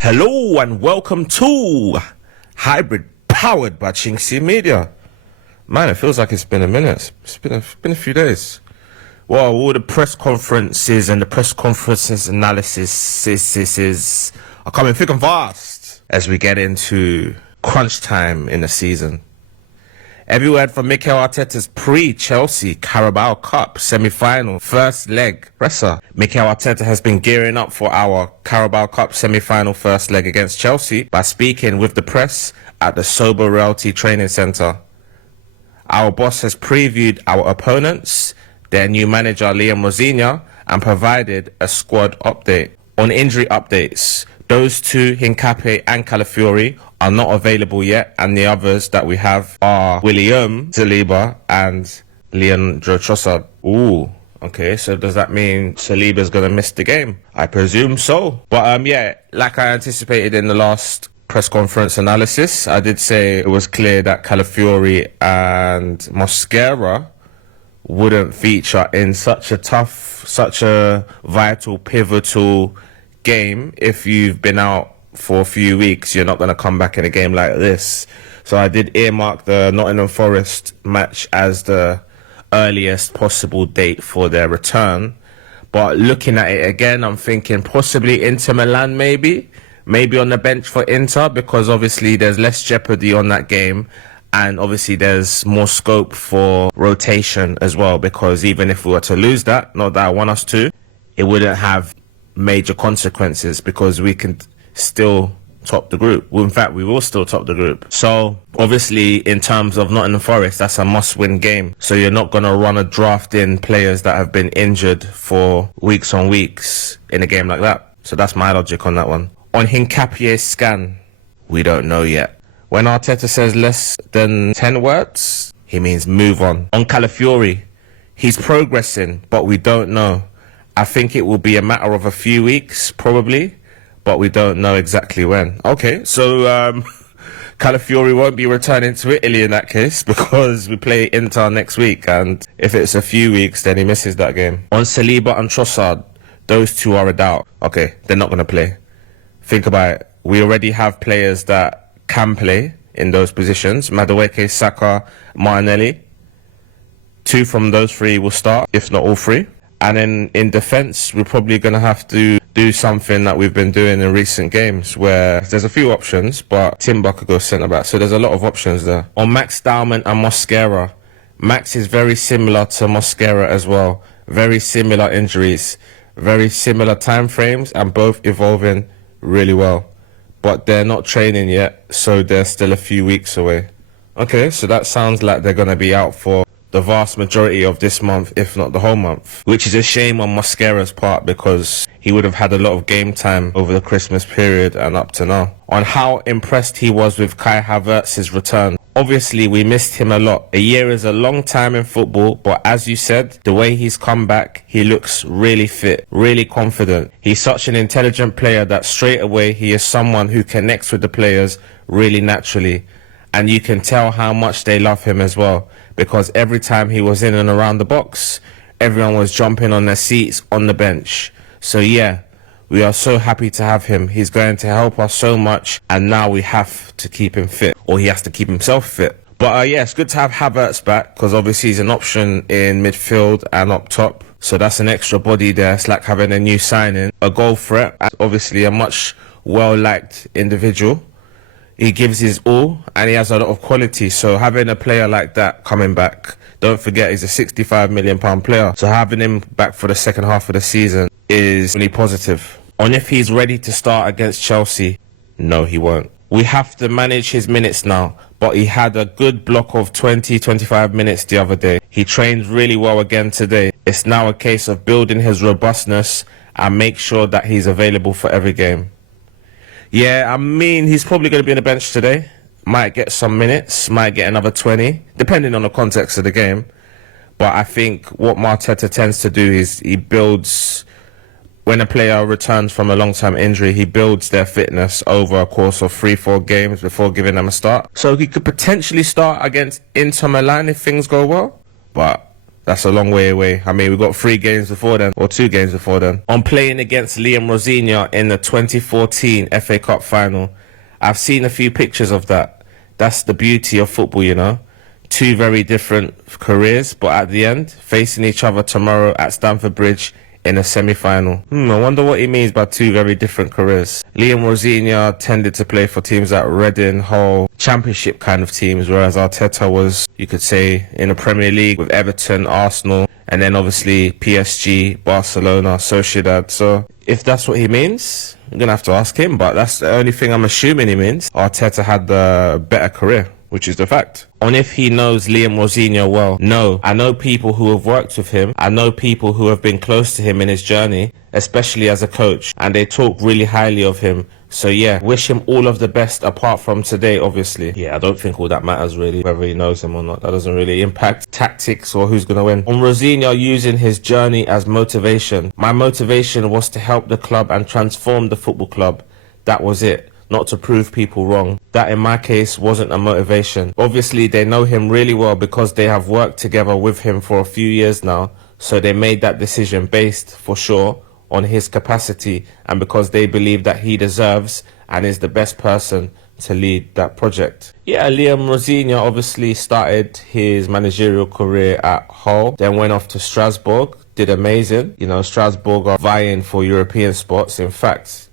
Hello and welcome to Hybrid powered by chinkseyMEDIA. Man, it feels like it's been a minute. It's been a few days. Well, all the press conferences and the press conferences analysis are coming thick and fast as we get into crunch time in the season. Every word from Mikel Arteta's pre-Chelsea Carabao Cup semi-final first leg presser. Mikel Arteta has been gearing up for our Carabao Cup semi-final first leg against Chelsea by speaking with the press at the Sober Realty Training Centre. Our boss has previewed our opponents, their new manager Liam Rosenior, and provided a squad update. On injury updates, those two, Hincapie and Calafiori, are not available yet, and the others that we have are William Saliba and Liam Rosenior. Ooh, okay, so does that mean Saliba's going to miss the game? I presume so. But yeah, like I anticipated in the last press conference analysis, I did say it was clear that Calafiori and Mosquera wouldn't feature in such a vital, pivotal game. If you've been out for a few weeks, you're not going to come back in a game like this. So I did earmark the Nottingham Forest match as the earliest possible date for their return. But looking at it again, I'm thinking possibly Inter Milan, maybe on the bench for Inter, because obviously there's less jeopardy on that game, and obviously there's more scope for rotation as well, because even if we were to lose that, not that I want us to, it wouldn't have major consequences because we can still top the group. Well, in fact, we will still top the group. So obviously in terms of Nottingham Forest, that's a must-win game. So you're not going to run a draft in players that have been injured for weeks on weeks in a game like that. So that's my logic on that one. On Hincapie's scan, we don't know yet. When Arteta says less than 10 words, he means move on. On Calafiori, he's progressing, but we don't know. I think it will be a matter of a few weeks, probably, but we don't know exactly when. Okay, so Calafiori won't be returning to Italy in that case, because we play Inter next week, and if it's a few weeks, then he misses that game. On Saliba and Trossard, those two are a doubt. Okay, they're not going to play. Think about it. We already have players that can play in those positions. Madueke, Saka, Martinelli. Two from those three will start, if not all three. And then in defence, we're probably going to have to do something that we've been doing in recent games, where there's a few options, but Timber could go centre-back. So there's a lot of options there. On Max Dowman and Mosquera, Max is very similar to Mosquera as well. Very similar injuries, very similar time frames, and both evolving really well. But they're not training yet, so they're still a few weeks away. Okay, so that sounds like they're going to be out for the vast majority of this month, if not the whole month, which is a shame on Mosquera's part, because he would have had a lot of game time over the Christmas period and up to now. On how impressed he was with Kai Havertz's return. Obviously, we missed him a lot. A year is a long time in football, but as you said, the way he's come back, he looks really fit, really confident. He's such an intelligent player that straight away he is someone who connects with the players really naturally. And you can tell how much they love him as well, because every time he was in and around the box, everyone was jumping on their seats on the bench. So yeah, we are so happy to have him. He's going to help us so much, and now we have to keep him fit, or he has to keep himself fit. But yeah, it's good to have Havertz back, because obviously he's an option in midfield and up top. So that's an extra body there. It's like having a new signing, a goal threat, and obviously a much well-liked individual. He gives his all, and he has a lot of quality. So having a player like that coming back, don't forget he's a £65 million player. So having him back for the second half of the season is really positive. On if he's ready to start against Chelsea, no, he won't. We have to manage his minutes now, but he had a good block of 20-25 minutes the other day. He trained really well again today. It's now a case of building his robustness and make sure that he's available for every game. Yeah, I mean, he's probably going to be on the bench today. Might get some minutes, might get another 20, depending on the context of the game. But I think what Arteta tends to do is he builds, when a player returns from a long-term injury, he builds their fitness over a course of 3-4 games before giving them a start. So he could potentially start against Inter Milan if things go well. But That's a long way away. I mean, we've got 3 games before then, or 2 games before then. On playing against Liam Rosenior in the 2014 FA Cup final, I've seen a few pictures of that. That's the beauty of football, you know. 2 very different careers, but at the end, facing each other tomorrow at Stamford Bridge in a semi-final. I wonder what he means by 2 very different careers. Liam Rosenior tended to play for teams like Reading, Hull, Championship kind of teams, whereas Arteta was, you could say, in the Premier League with Everton, Arsenal, and then obviously PSG, Barcelona, Sociedad. So if that's what he means, I'm going to have to ask him, but that's the only thing I'm assuming he means. Arteta had the better career, which is the fact. On if he knows Liam Rosenior well, no. I know people who have worked with him. I know people who have been close to him in his journey, especially as a coach, and they talk really highly of him. So yeah, wish him all of the best apart from today, obviously. Yeah, I don't think all that matters really, whether he knows him or not. That doesn't really impact tactics or who's going to win. On Rosenior using his journey as motivation, my motivation was to help the club and transform the football club. That was it. Not to prove people wrong. That in my case wasn't a motivation. Obviously they know him really well because they have worked together with him for a few years now, so they made that decision based for sure on his capacity and because they believe that he deserves and is the best person to lead that project. Yeah, Liam Rosenior obviously started his managerial career at Hull, then went off to Strasbourg, did amazing. You know, Strasbourg are vying for European spots. In fact,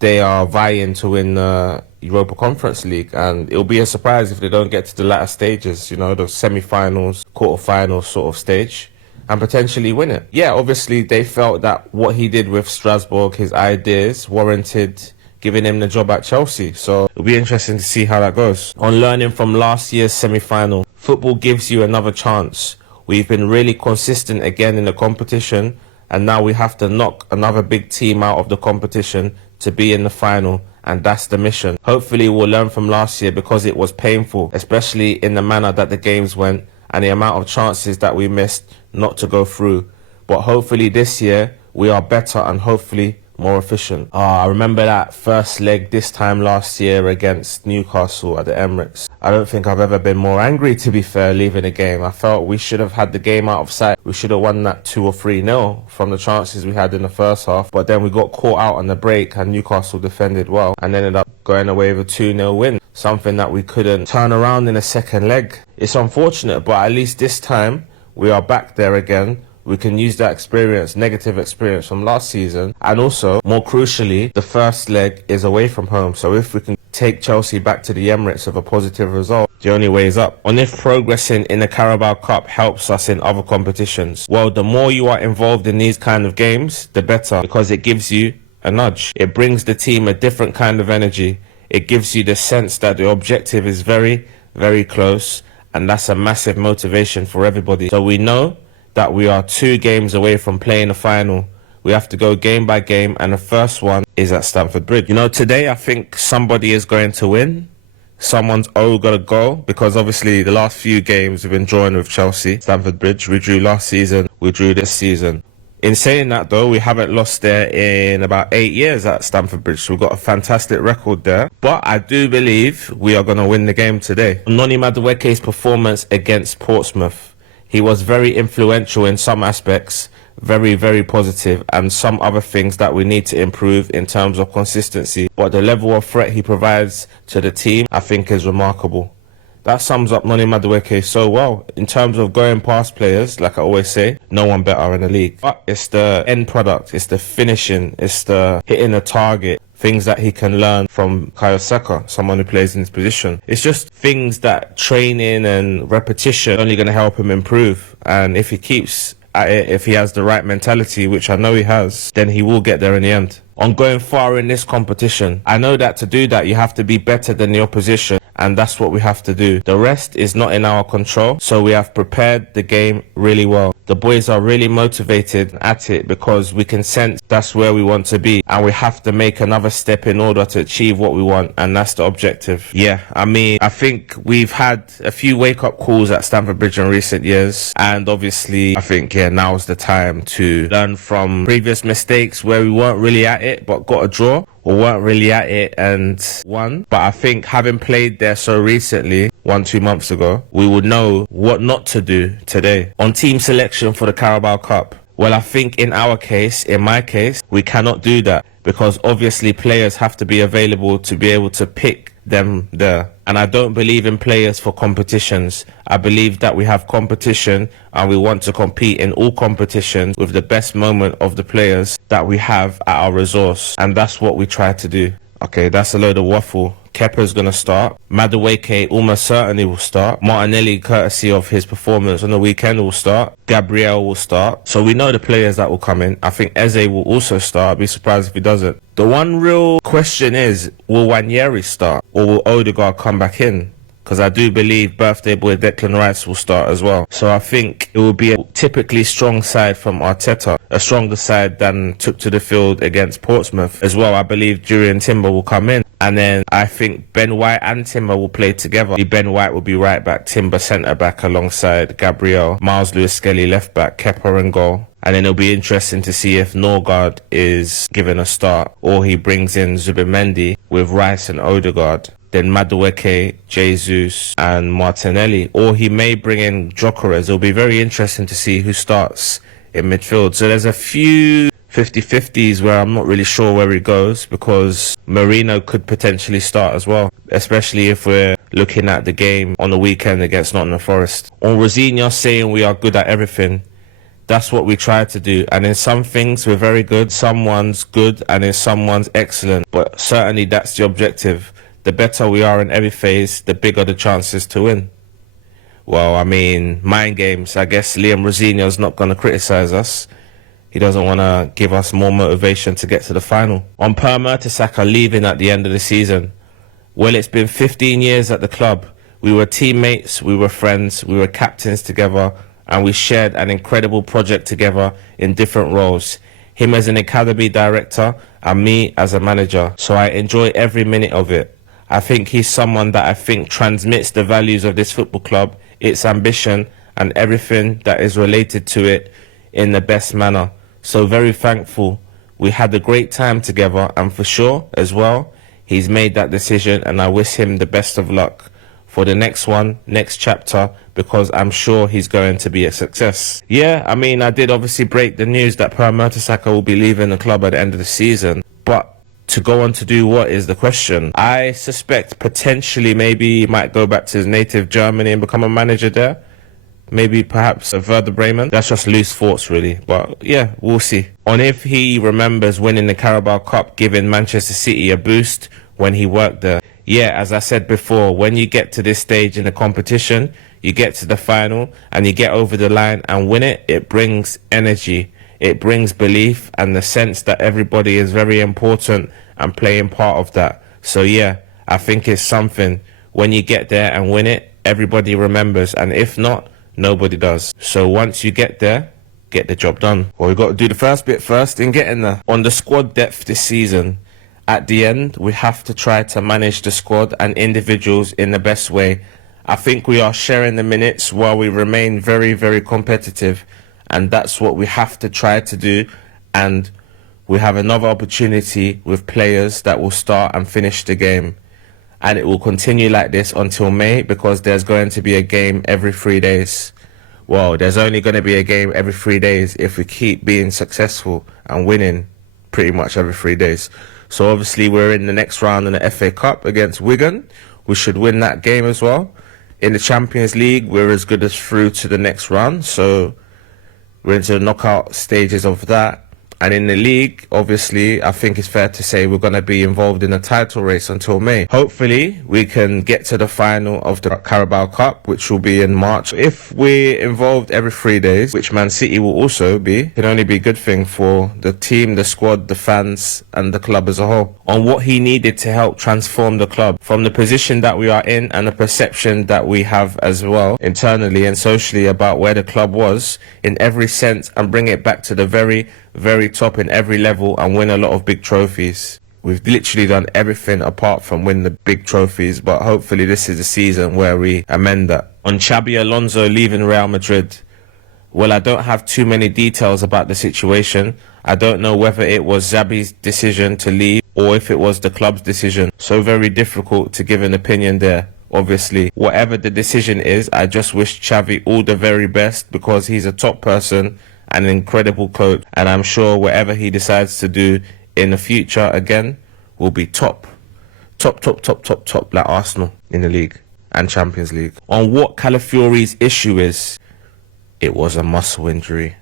they are vying to win the Europa Conference League, and it'll be a surprise if they don't get to the latter stages, you know, the semi-finals, quarter-finals sort of stage, and potentially win it. Yeah, obviously they felt that what he did with Strasbourg, his ideas, warranted giving him the job at Chelsea, so it'll be interesting to see how that goes. On learning from last year's semi-final, football gives you another chance. We've been really consistent again in the competition, and now we have to knock another big team out of the competition to be in the final, and that's the mission. Hopefully we'll learn from last year because it was painful, especially in the manner that the games went and the amount of chances that we missed not to go through. But hopefully this year we are better and hopefully more efficient. I remember that first leg this time last year against Newcastle at the Emirates. I don't think I've ever been more angry, to be fair, leaving the game. I felt we should have had the game out of sight. We should have won that 2 or 3-0 from the chances we had in the first half. But then we got caught out on the break and Newcastle defended well and ended up going away with a 2-0 win. Something that we couldn't turn around in the second leg. It's unfortunate, but at least this time we are back there again. We can use that experience, negative experience from last season. And also, more crucially, the first leg is away from home. So if we can take Chelsea back to the Emirates with a positive result, the only way is up. And if progressing in the Carabao Cup helps us in other competitions, well, the more you are involved in these kind of games, the better, because it gives you a nudge. It brings the team a different kind of energy. It gives you the sense that the objective is very, very close. And that's a massive motivation for everybody. So we know that we are 2 games away from playing the final. We have to go game by game, and the first one is at Stamford Bridge. You know, today I think somebody is going to win. Someone's got to go, because obviously the last few games we've been drawing with Chelsea. Stamford Bridge, we drew last season, we drew this season. In saying that though, we haven't lost there in about 8 years at Stamford Bridge, so we've got a fantastic record there. But I do believe we are going to win the game today. Noni Madueke's performance against Portsmouth. He was very influential in some aspects, very, very positive, and some other things that we need to improve in terms of consistency. But the level of threat he provides to the team, I think, is remarkable. That sums up Noni Madueke so well. In terms of going past players, like I always say, no one better in the league. But it's the end product, it's the finishing, it's the hitting the target. Things that he can learn from Bukayo Saka, someone who plays in his position. It's just things that training and repetition are only going to help him improve. And if he keeps at it, if he has the right mentality, which I know he has, then he will get there in the end. On going far in this competition, I know that to do that, you have to be better than the opposition. And that's what we have to do. The rest is not in our control. So we have prepared the game really well. The boys are really motivated at it because we can sense that's where we want to be. And we have to make another step in order to achieve what we want. And that's the objective. Yeah, I mean, I think we've had a few wake-up calls at Stamford Bridge in recent years. And obviously, I think, yeah, now's the time to learn from previous mistakes where we weren't really at it but got a draw, or weren't really at it and won. But I think having played there so recently, 1-2 months ago, we would know what not to do today. On team selection for the Carabao Cup, well, I think in my case, we cannot do that because obviously players have to be available to be able to pick them there. And I don't believe in players for competitions. I believe that we have competition and we want to compete in all competitions with the best moment of the players that we have at our resource. And that's what we try to do. Okay, that's a load of waffle. Kepa's going to start. Madueke almost certainly will start. Martinelli, courtesy of his performance on the weekend, will start. Gabriel will start. So we know the players that will come in. I think Eze will also start. I'd be surprised if he doesn't. The one real question is, will Nwaneri start? Or will Odegaard come back in? Because I do believe birthday boy Declan Rice will start as well. So I think it will be a typically strong side from Arteta. A stronger side than took to the field against Portsmouth. As well, I believe Jurriën Timber will come in. And then I think Ben White and Timber will play together. Ben White will be right back, Timber centre back alongside Gabriel, Miles Lewis-Skelly left back, Kepa in goal. And then it'll be interesting to see if Norgard is given a start or he brings in Zubimendi with Rice and Odegaard. Then Madueke, Jesus and Martinelli. Or he may bring in Gyökeres. It'll be very interesting to see who starts in midfield. So there's a few 50-50s where I'm not really sure where he goes because Marino could potentially start as well, especially if we're looking at the game on the weekend against Nottingham Forest. On Rosenior saying we are good at everything, that's what we try to do. And in some things we're very good, someone's good and in someone's excellent. But certainly that's the objective. The better we are in every phase, the bigger the chances to win. Well, I mean, mind games. I guess Liam Rosenior's not going to criticise us. He doesn't want to give us more motivation to get to the final. On Per Mertesacker leaving at the end of the season. Well, it's been 15 years at the club. We were teammates, we were friends, we were captains together, and we shared an incredible project together in different roles. Him as an academy director and me as a manager. So I enjoy every minute of it. I think he's someone that I think transmits the values of this football club, its ambition and everything that is related to it in the best manner. So very thankful. We had a great time together and for sure as well, he's made that decision and I wish him the best of luck for the next chapter because I'm sure he's going to be a success. Yeah, I mean, I did obviously break the news that Per Mertesacker will be leaving the club at the end of the season, but to go on to do what is the question? I suspect potentially maybe he might go back to his native Germany and become a manager there. Maybe perhaps a Werder Bremen. That's just loose thoughts really. But yeah, we'll see. On if he remembers winning the Carabao Cup, giving Manchester City a boost when he worked there. Yeah, as I said before, when you get to this stage in the competition, you get to the final and you get over the line and win it, it brings energy. It brings belief and the sense that everybody is very important and playing part of that. So yeah, I think it's something when you get there and win it, everybody remembers. And if not, nobody does. So once you get there, get the job done. Well, we've got to do the first bit first in getting there. On the squad depth this season, at the end, we have to try to manage the squad and individuals in the best way. I think we are sharing the minutes while we remain very, very competitive. And that's what we have to try to do. And we have another opportunity with players that will start and finish the game. And it will continue like this until May because there's going to be a game every 3 days. Well, there's only going to be a game every 3 days if we keep being successful and winning pretty much every 3 days. So obviously we're in the next round in the FA Cup against Wigan. We should win that game as well. In the Champions League, we're as good as through to the next round. So we're into the knockout stages of that. And in the league, obviously, I think it's fair to say we're going to be involved in a title race until May. Hopefully, we can get to the final of the Carabao Cup, which will be in March. If we're involved every 3 days, which Man City will also be, it can only be a good thing for the team, the squad, the fans, and the club as a whole. On what he needed to help transform the club from the position that we are in and the perception that we have as well, internally and socially, about where the club was in every sense and bring it back to the very top in every level and win a lot of big trophies. We've literally done everything apart from win the big trophies, but hopefully this is a season where we amend that. On Xabi Alonso leaving Real Madrid, well, I don't have too many details about the situation. I don't know whether it was Xabi's decision to leave or if it was the club's decision. So very difficult to give an opinion there. Obviously, whatever the decision is, I just wish Xavi all the very best because he's a top person and an incredible coach. And I'm sure whatever he decides to do in the future, again, will be top, like Arsenal in the league and Champions League. On what Calafiori's issue is, it was a muscle injury.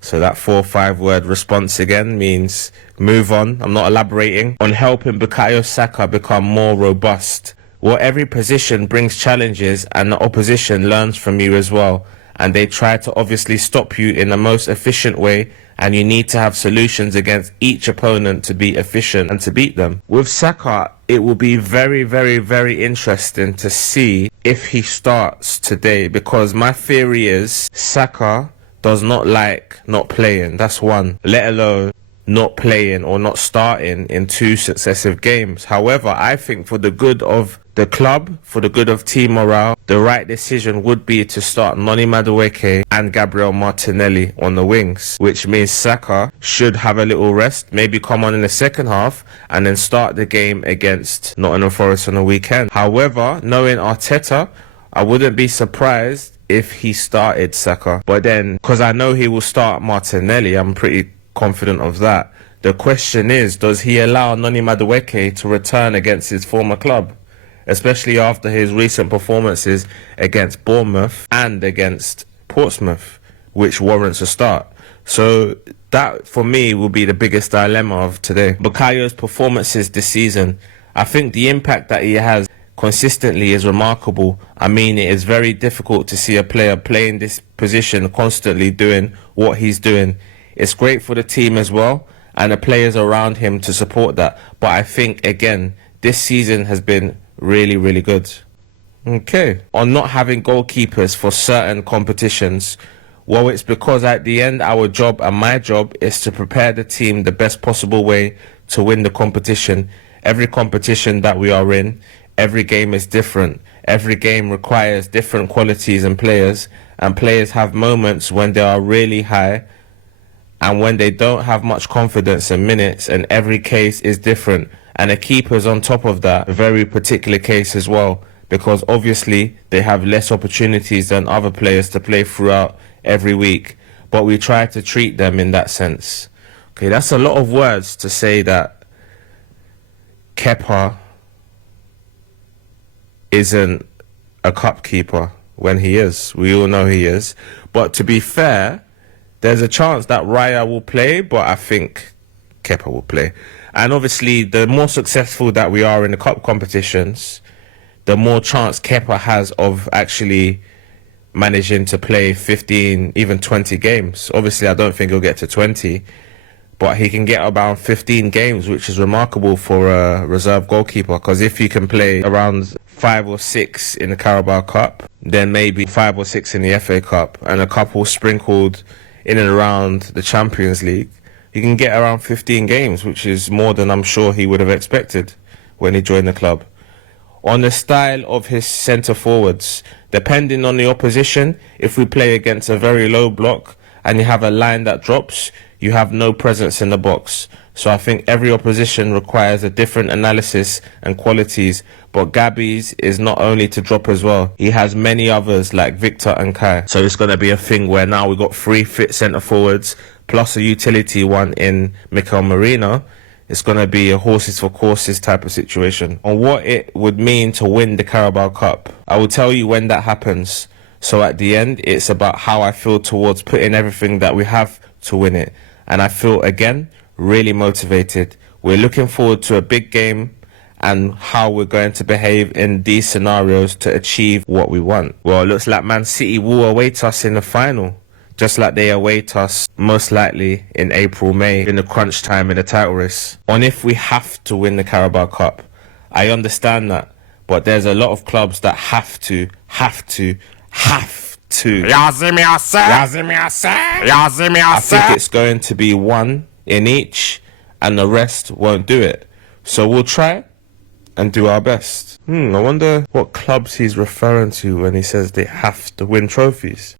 So that 4 or 5 word response again means move on. I'm not elaborating. On helping Bukayo Saka become more robust. Well, every position brings challenges and the opposition learns from you as well. And they try to obviously stop you in the most efficient way. And you need to have solutions against each opponent to be efficient and to beat them. With Saka, it will be very, very, very interesting to see if he starts today. Because my theory is Saka does not like not playing. That's one. Let alone not playing or not starting in 2 successive games. However, I think for the good of the club, for the good of team morale, the right decision would be to start Noni Madueke and Gabriel Martinelli on the wings, which means Saka should have a little rest, maybe come on in the second half and then start the game against Nottingham Forest on the weekend. However, knowing Arteta, I wouldn't be surprised if he started Saka. But then, because I know he will start Martinelli, I'm pretty confident of that. The question is, does he allow Noni Madueke to return against his former club? Especially after his recent performances against Bournemouth and against Portsmouth, which warrants a start. So that, for me, will be the biggest dilemma of today. Bukayo's performances this season, I think the impact that he has consistently is remarkable. I mean, it is very difficult to see a player playing this position constantly doing what he's doing. It's great for the team as well, and the players around him to support that. But I think, again, this season has been really, really good. Okay. On not having goalkeepers for certain competitions, well, it's because at the end, our job and my job is to prepare the team the best possible way to win the competition. Every competition that we are in, every game is different. Every game requires different qualities and players have moments when they are really high and when they don't have much confidence in minutes, and every case is different. And the keeper's on top of that, a very particular case as well, because obviously they have less opportunities than other players to play throughout every week. But we try to treat them in that sense. Okay, that's a lot of words to say that Kepa isn't a cup keeper when he is. We all know he is. But to be fair, there's a chance that Raya will play, but I think Kepa will play. And obviously, the more successful that we are in the cup competitions, the more chance Kepa has of actually managing to play 15, even 20 games. Obviously, I don't think he'll get to 20, but he can get around 15 games, which is remarkable for a reserve goalkeeper. Because if you can play around 5 or 6 in the Carabao Cup, then maybe 5 or 6 in the FA Cup, and a couple sprinkled in and around the Champions League, he can get around 15 games, which is more than I'm sure he would have expected when he joined the club. On the style of his centre forwards, depending on the opposition, if we play against a very low block and you have a line that drops, you have no presence in the box. So I think every opposition requires a different analysis and qualities. But Xabi's is not only to drop as well. He has many others like Victor and Kai. So it's going to be a thing where now we've got 3 fit centre forwards plus a utility one in Mikel Arteta. It's going to be a horses for courses type of situation. On what it would mean to win the Carabao Cup, I will tell you when that happens. So at the end, it's about how I feel towards putting everything that we have to win it. And I feel, again, really motivated. We're looking forward to a big game and how we're going to behave in these scenarios to achieve what we want. Well, it looks like Man City will await us in the final, just like they await us most likely in April, May, in the crunch time in the title race. On if we have to win the Carabao Cup, I understand that, but there's a lot of clubs that have to. I think it's going to be one in each, and the rest won't do it. So we'll try and do our best. I wonder what clubs he's referring to when he says they have to win trophies.